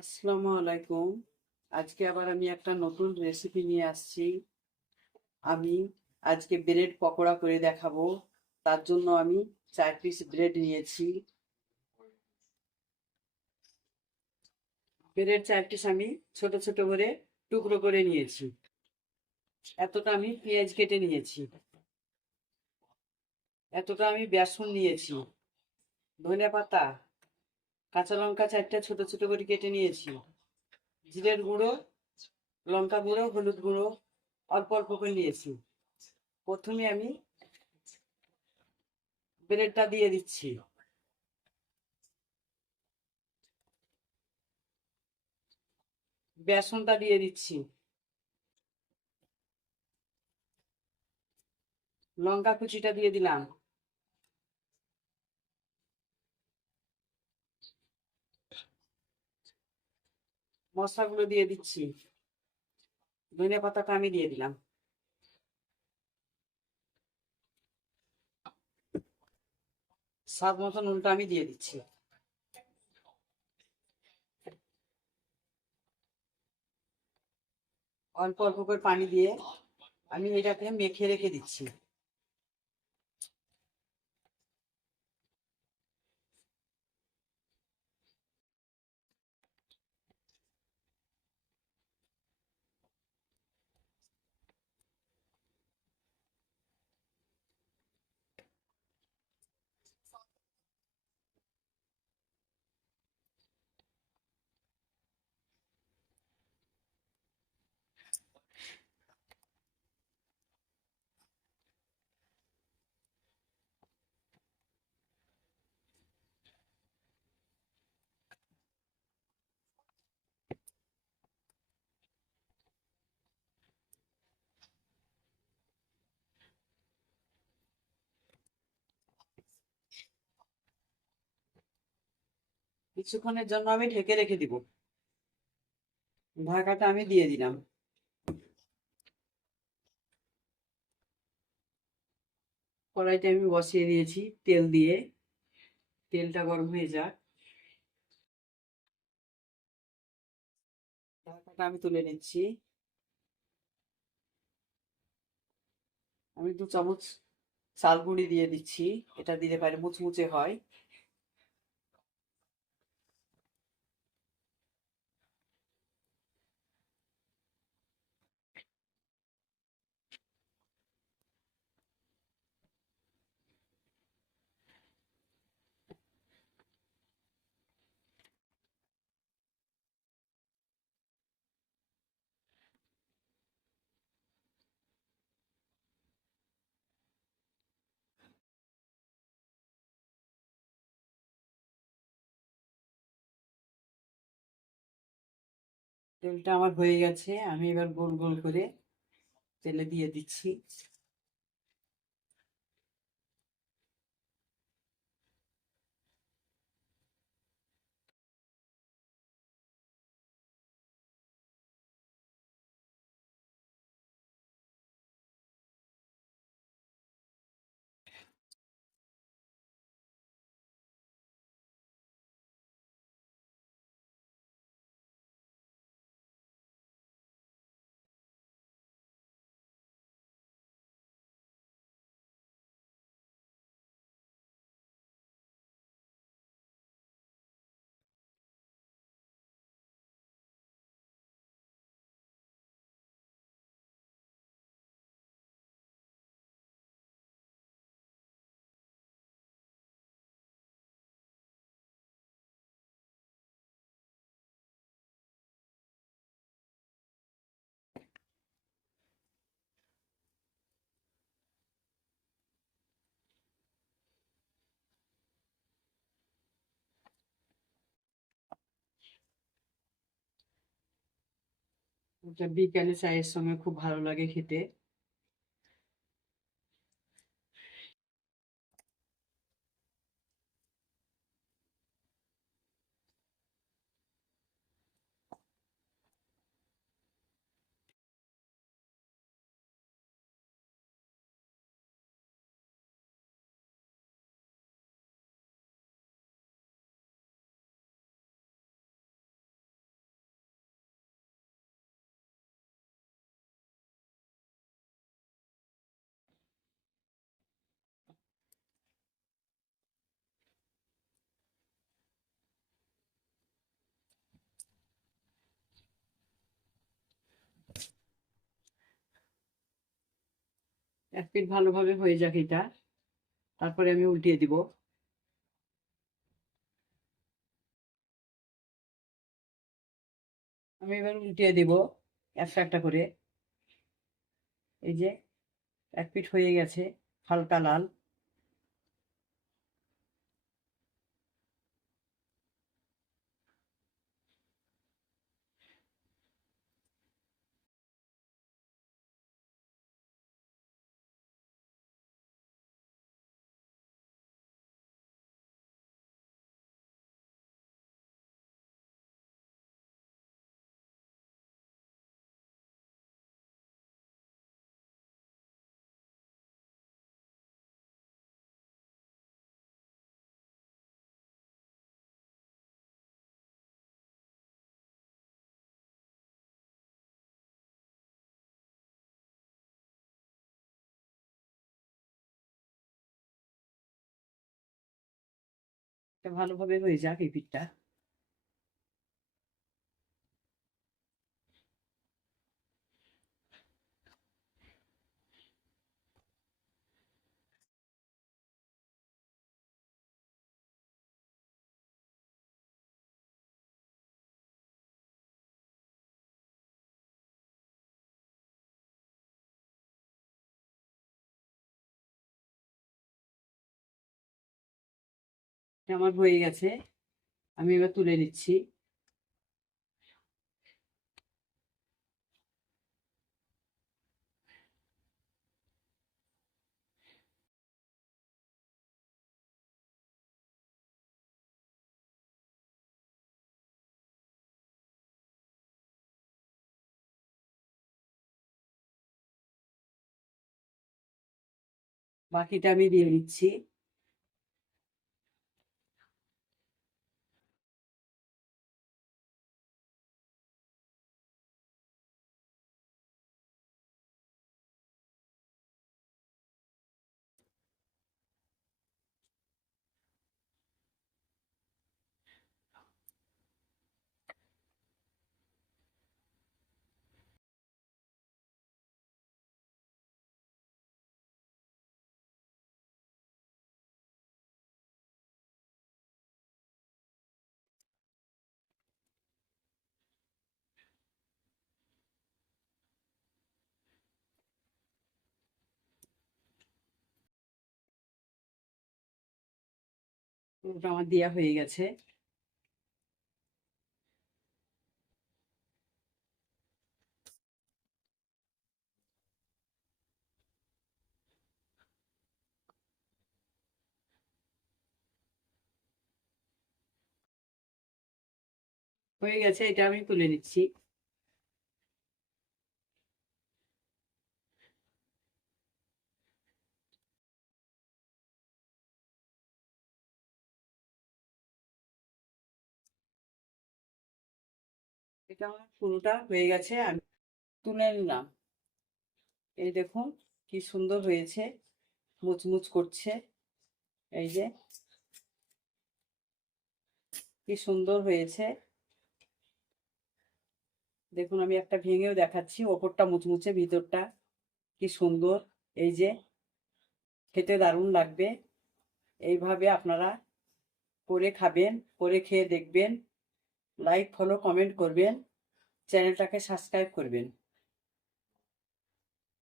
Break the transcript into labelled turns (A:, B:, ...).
A: আসসালামু আলাইকুম। আজকে আবার আমি একটা নতুন রেসিপি নিয়ে আসছি। আমি আজকে ব্রেড পকোড়া করে দেখাবো। তার জন্য আমি চার পিস ব্রেড নিয়েছি। ব্রেড চার পিস আমি ছোট ছোট করে টুকরো করে নিয়েছি। এতটা আমি পেঁয়াজ কেটে নিয়েছি। এতটা আমি বেসন নিয়েছি। ধনে পাতা কাঁচা লঙ্কা চারটে ছোট ছোট করে কেটে নিয়েছি। জিরের গুঁড়ো, লঙ্কা গুঁড়ো, হলুদ গুঁড়ো অল্প অল্প করে নিয়েছি। প্রথমে আমি ব্রেডটা দিয়ে দিচ্ছি। বেসনটা দিয়ে দিচ্ছি। লঙ্কা কুচিটা দিয়ে দিলাম। মশলাগুলো দিয়ে দিচ্ছি। ধনে পাতাটা আমি দিয়ে দিলাম। স্বাদ মতো নুনটা আমি দিয়ে দিচ্ছি। অল্প অল্প করে পানি দিয়ে আমি এটাকে মেখে রেখে দিচ্ছি। কিছুক্ষণের জন্য আমি ঢেকে রেখে দিব। ঢাকাটা আমি দিয়ে দিলাম। কড়াইটা আমি বসিয়ে দিয়েছি তেল দিয়ে। তেলটা গরম হয়ে যাক। ঢাকাটা আমি তুলে নিচ্ছি। আমি দু চামচ চাল গুঁড়ি দিয়ে দিচ্ছি। এটা দিলে পারে মুচমুচে হয়। তেলটা আমার হয়ে গেছে আমি এবার গোল গোল করে তেলে দিয়ে দিচ্ছি। বিকালে চায়ের সঙ্গে খুব ভালো লাগে খেতে। এক পিঠ ভালোভাবে হয়ে যাক এটা। তারপরে আমি উল্টিয়ে দিব। আমি এবার উল্টিয়ে দিব একটা একটা করে। এই যে, এক পিঠ হয়ে গেছে, হালকা লাল। ভালোভাবে হয়ে যাক এই পিঠটা আমার হয়ে গেছে। আমি এবার তুলে নিচ্ছি। বাকিটা আমি দিয়ে দিচ্ছি। পুরোটা আমার দেওয়া হয়ে গেছে। হয়ে গেছে এটা আমি তুলে নিচ্ছি। এটা আমার পুরোটা হয়ে গেছে, আমি তুলে নিলাম। এই দেখুন কি সুন্দর হয়েছে, মুচমুচ করছে। এই যে কি সুন্দর হয়েছে। দেখুন আমি একটা ভেঙেও দেখাচ্ছি, ওপরটা মুচমুচে, ভিতরটা কি সুন্দর। এই যে খেতে দারুণ লাগবে। এইভাবে আপনারা করে খাবেন, করে খেয়ে দেখবেন। লাইক ফলো কমেন্ট করবেন। চ্যানেলটাকে সাবস্ক্রাইব করবেন।